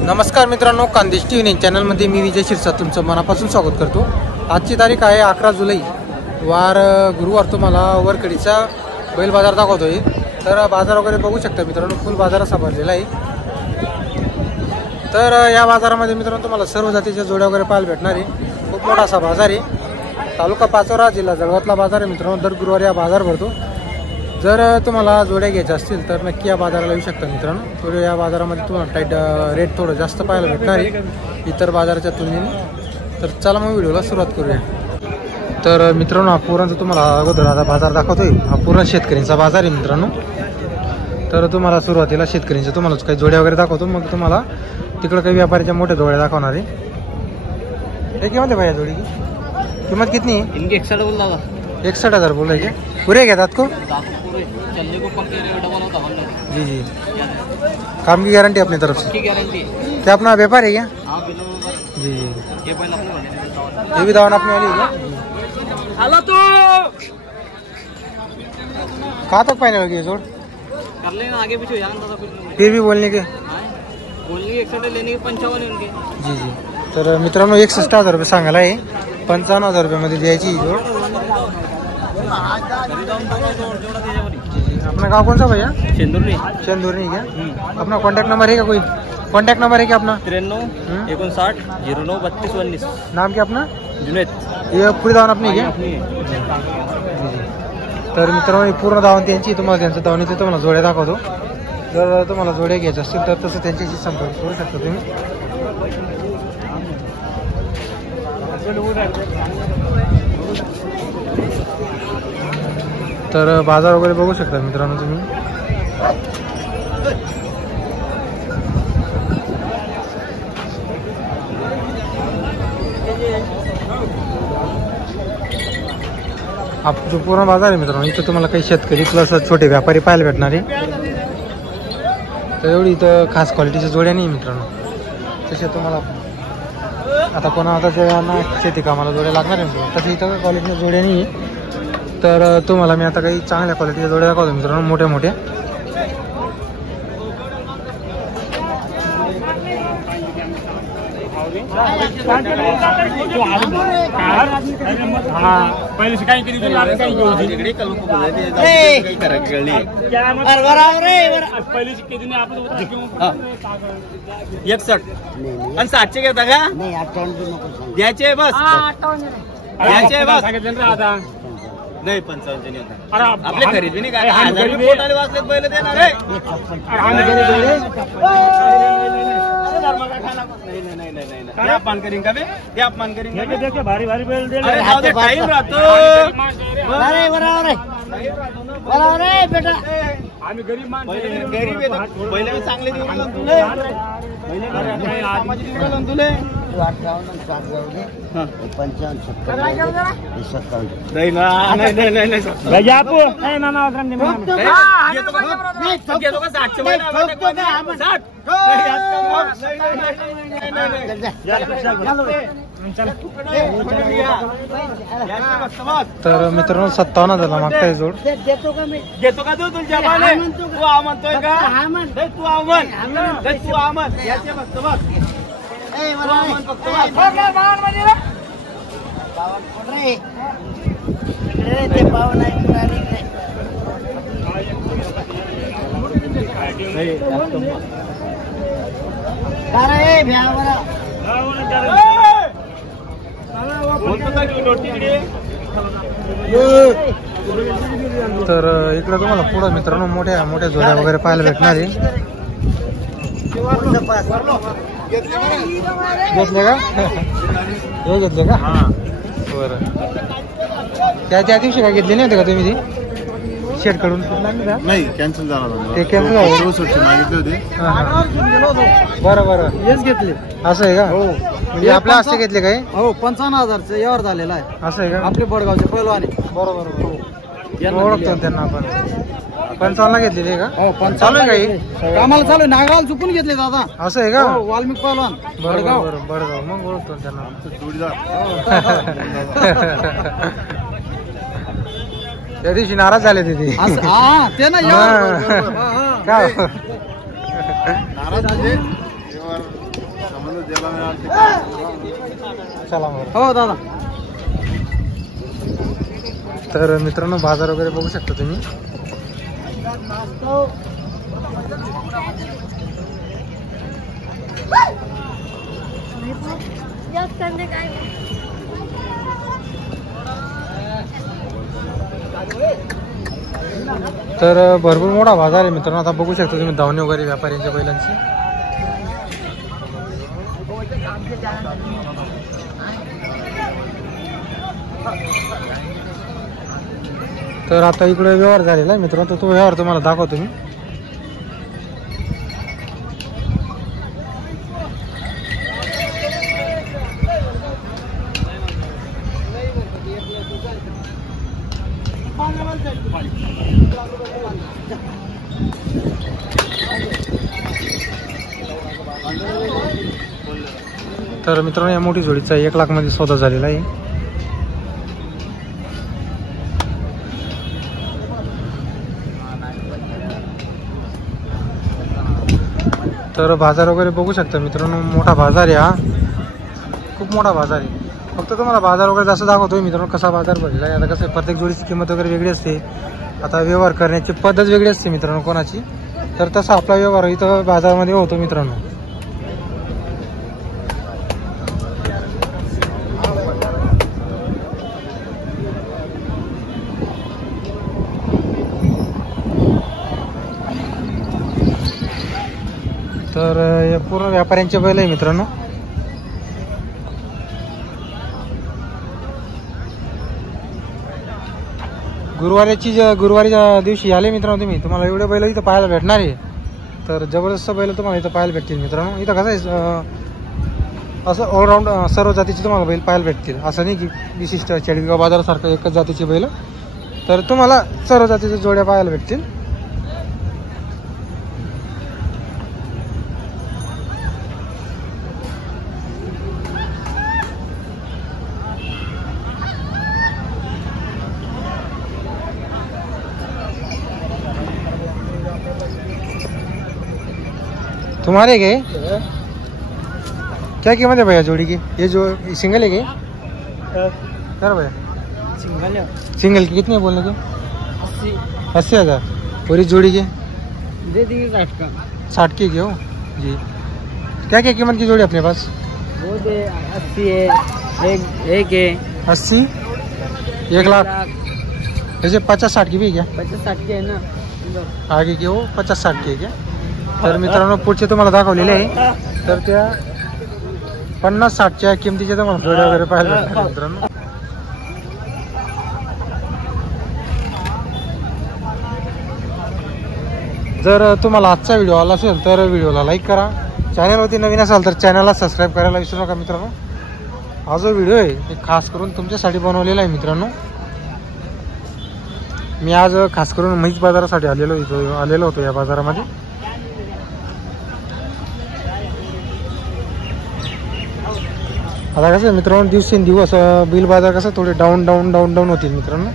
नमस्कार मित्रांनो, खानदेश टीव्ही चॅनलमध्ये मी विजय शिरसाट तुमचं मनापासून स्वागत करतो। आजची तारीख आहे 11 जुलै, वार गुरुवार। तुम्हाला वरकडीचा बैल बाजार दाखवतोय। तर बाजार वगैरे बघू शकता मित्रांनो, फुल बाजार असा भरलेला आहे। तर या बाजारामध्ये मित्रांनो तुम्हाला सर्व जातीच्या जोड्या वगैरे पाहायला भेटणार आहे। खूप मोठा असा बाजार आहे। तालुका पाचोरा, जिल्हा जळगावतला बाजार आहे मित्रांनो। दर गुरुवारी हा बाजार भरतो। जर तुम्हाला जोड्या घ्यायच्या असतील तर नक्की या बाजाराला येऊ शकता मित्रांनो। थोडे या बाजारामध्ये तुम्हाला टाईट रेट थोडं जास्त पाहायला भेटणार आहे इतर बाजाराच्या तुलनेने। तर चला मग व्हिडिओला सुरुवात करूया। तर मित्रांनो, हा पूर्ण तुम्हाला अगोदर आता बाजार दाखवतोय। हा पूर्ण शेतकऱ्यांचा बाजार आहे मित्रांनो। तर तुम्हाला सुरुवातीला शेतकऱ्यांच्या तुम्हाला काही जोड्या वगैरे दाखवतो, मग तुम्हाला तिकडे काही व्यापाऱ्याच्या मोठ्या जोड्या दाखवणार आहे। हे किंमत आहे भाई जोडी की किंमत कितनी है? इनके 61 बोल रहा था। 61,000 बोल रहे हैं। पूरे क्या दांत को? चलने को पक्के डबल होता है। जी जी, काम की गारंटी अपनी तरफ से? की गारंटी। क्या अपना व्यापार है क्या? हाँ बिल्कुल जी जी। ये पहले अपने ये भी दावन अपनी वाली है क्या? हेलो तू कहाँ तक पाने लगी जोड़? कर लेना आगे पीछे यार दादा फिर भी बोलने के? बोलने के 61 लेने के 55 है उनके। जी जी। तर मित्रांनो 61,000 रुपये सांगायला आहे। 55,000 रुपयामध्ये द्यायची ही जोड। अपना गाँव कौन सा भैया? शेंदुर्णी। शेंदुर्णी क्या? अपना कॉन्टैक्ट नंबर है क्या? कोई कॉन्टैक्ट नंबर है क्या अपना? 93 59 09 32 19। नाम क्या अपना? जुनेद। ये पूरी दावण अपनी क्या? अपनी है। तर मित्रांनो पूर्ण दावण त्यांची। तुम्हाला त्यांचं दावणीचे तुम्हाला जोड्या दाखवतो। जर तुम्हाला जोड्या घ्यायच्या असतील तर तसं त्यांच्याशी संपर्क करू शकता तुम्ही। तर बाजार वगैरे बघू शकता मित्रांनो तुम्ही। हा जो पूर्ण बाजार आहे मित्रांनो, इथं तुम्हाला काही शेतकरी प्लस छोटे व्यापारी पाहायला भेटणार आहे। तर एवढी इथं खास क्वालिटीच्या जोड्या नाही मित्रांनो। तसे तुम्हाला आता कोणाला ज्यांना शेती कामाला जोड्या लागणार आहे तसे इथं क्वालिटीच्या जोड्या नाही आहे। तर तुम्हाला मी आता काही चांगल्या क्वालिटीच्या जोड्या दाखवतो मित्रांनो, मोठ्या मोठ्या। सातशे घेता का? द्यायचे बस, द्यायचे बस। नाही 55 नाही होता। आपले खरेदी नाही काय? पोटाले वाचलेत पहिले देणार रे। क्या अपमान करेंगे बे? क्या अपमान करेंगे? देखो भारी भारी बैल दे। अरे जाओ दे, टाइम राहतो। अरे बराबर आहे, बराबर आहे बेटा। आम्ही गरीब माणसं, गरीब आहे। पहिले मी चांगले देऊ ना तुले, पहिले कामाची देऊ ना तुले। 55 नाही ना, नाही नाही नाही नाही गजा आपो नाही ना ना अकरम नाही घेतो का? नाही घेतो का? 60 बैल आहे 60। तर मित्रांनो 57,000 मागताय जोड। देतो का? मी घेतो का? तू तुझ्या बाने तू आ म्हणतोय का? तू आ म्हण, तू आ म्हण। याचे फक्त बघ, ए मला फक्त बघ बावन मध्ये रे, बावन कोण रे? रे ते बावन आहे कुणारी रे? अरे भ्यावरा तर इकडे तुम्हाला पुढे मित्रांनो मोठ्या मोठ्या जोड्या वगैरे पाहायला भेटणार आहे। घेतले का? हे घेतले का? बरं। त्या दिवशी काय घेतली नाही होते का तुम्ही ती शेट कडून? नाही, कॅन्सल झाला। ते कॅन्सल झालं। सुट्टी मागितली होती। बरं बरं, हेच घेतले। असं आहे का? हो, म्हणजे आपल्या हस्ते घेतले काय? हो 55,000 यावर झालेला आहे। असं आहे का? आपले बडगावचे पहिलवान आहे। बरोबर, ओळखतो त्यांना आपण। 55 घेतलेली आहे का? हो 55 चालू आहे काही कामाला चालू आहे। नागाव चुकून घेतले दादा। असं आहे का? वाल्मिक पहिलवान बडगाव, बडगाव। मग ओळखतो त्यांना। जोडीदार त्या दिवशी नाराज झाले तिथे. हा ते ना काय ज्याला मिळाल ते चला मग. हो दादा. तर मित्रांनो बाजार वगैरे बघू शकता तुम्ही. तर भरपूर मोठा बाजार आहे मित्रांनो. आता बघू शकता तुम्ही धावणे वगैरे व्यापाऱ्यांच्या बैलांची. तर आता इकडे व्यवहार झालेला आहे मित्रांनो. तर तो व्यवहार तुम्हाला दाखवतो मी. तर मित्रांनो या मोठी जोडीचा 1 लाख मध्ये सौदा झालेला आहे. तर बाजार वगैरे बघू शकता मित्रांनो. मोठा बाजार आहे हा. खूप मोठा बाजार आहे. फक्त तुम्हाला बाजार वगैरे जास्त दाखवतोय मित्रांनो कसा बाजार भरलेला आहे. आता कसं आहे प्रत्येक जोडीची किंमत वगैरे वेगळी असते. आता व्यवहार करण्याची पद्धत वेगळी असते मित्रांनो कोणाची. तर तसा आपला व्यवहार इथं बाजारामध्ये होतो मित्रांनो. तर या पूर्ण व्यापाऱ्यांचे बैल आहे मित्रांनो. गुरुवारीच्या दिवशी आले मित्रांनो तुम्ही. तुम्हाला एवढे बैल इथं पाहायला भेटणार आहे. तर जबरदस्त बैल तुम्हाला इथं पाहायला भेटतील मित्रांनो. इथं कसं आहे असं ऑलराऊंड सर्व जातीचे तुम्हाला बैल पाहायला भेटतील. असं नाही की विशिष्ट चेडगाव बाजारासारखं एकच जातीचे बैल. तर तुम्हाला सर्व जातीच्या जोड्या पाहायला भेटतील. तुम्हारे गए क्या कीमत है भैया जोड़ी की? ये जो सिंगल है क्या भैया? सिंगल की कितने बोलने के? 80,000. और इस जोड़ी के दे दिए 60 का. 60 की हो जी. क्या क्या कीमत की जोड़ी अपने पास? वो दे 80 है. एक है 80 1 लाख. जैसे 50-60 की भी है क्या? 50-60 के है ना. आगे की हो 50-60 की है क्या? तर मित्रांनो पुढचे तुम्हाला दाखवलेले आहे. तर त्या 50-60च्या किमतीचे तुम्हाला जोड्या वगैरे पाहायला भेटणार मित्रांनो. जर तुम्हाला आजचा व्हिडिओ आला असेल तर व्हिडिओला लाईक करा. चॅनलवरती नवीन असाल तर चॅनलला सबस्क्राईब करायला विसरू नका मित्रांनो. हा जो व्हिडिओ आहे ते खास करून तुमच्यासाठी बनवलेला आहे मित्रांनो. मी आज खास करून म्हैस बाजारासाठी आलेलो होतो या बाजारामध्ये. आता कसं मित्रांनो दिवसेंदिवस बिल बाजार कसं थोडे डाऊन होतील मित्रांनो.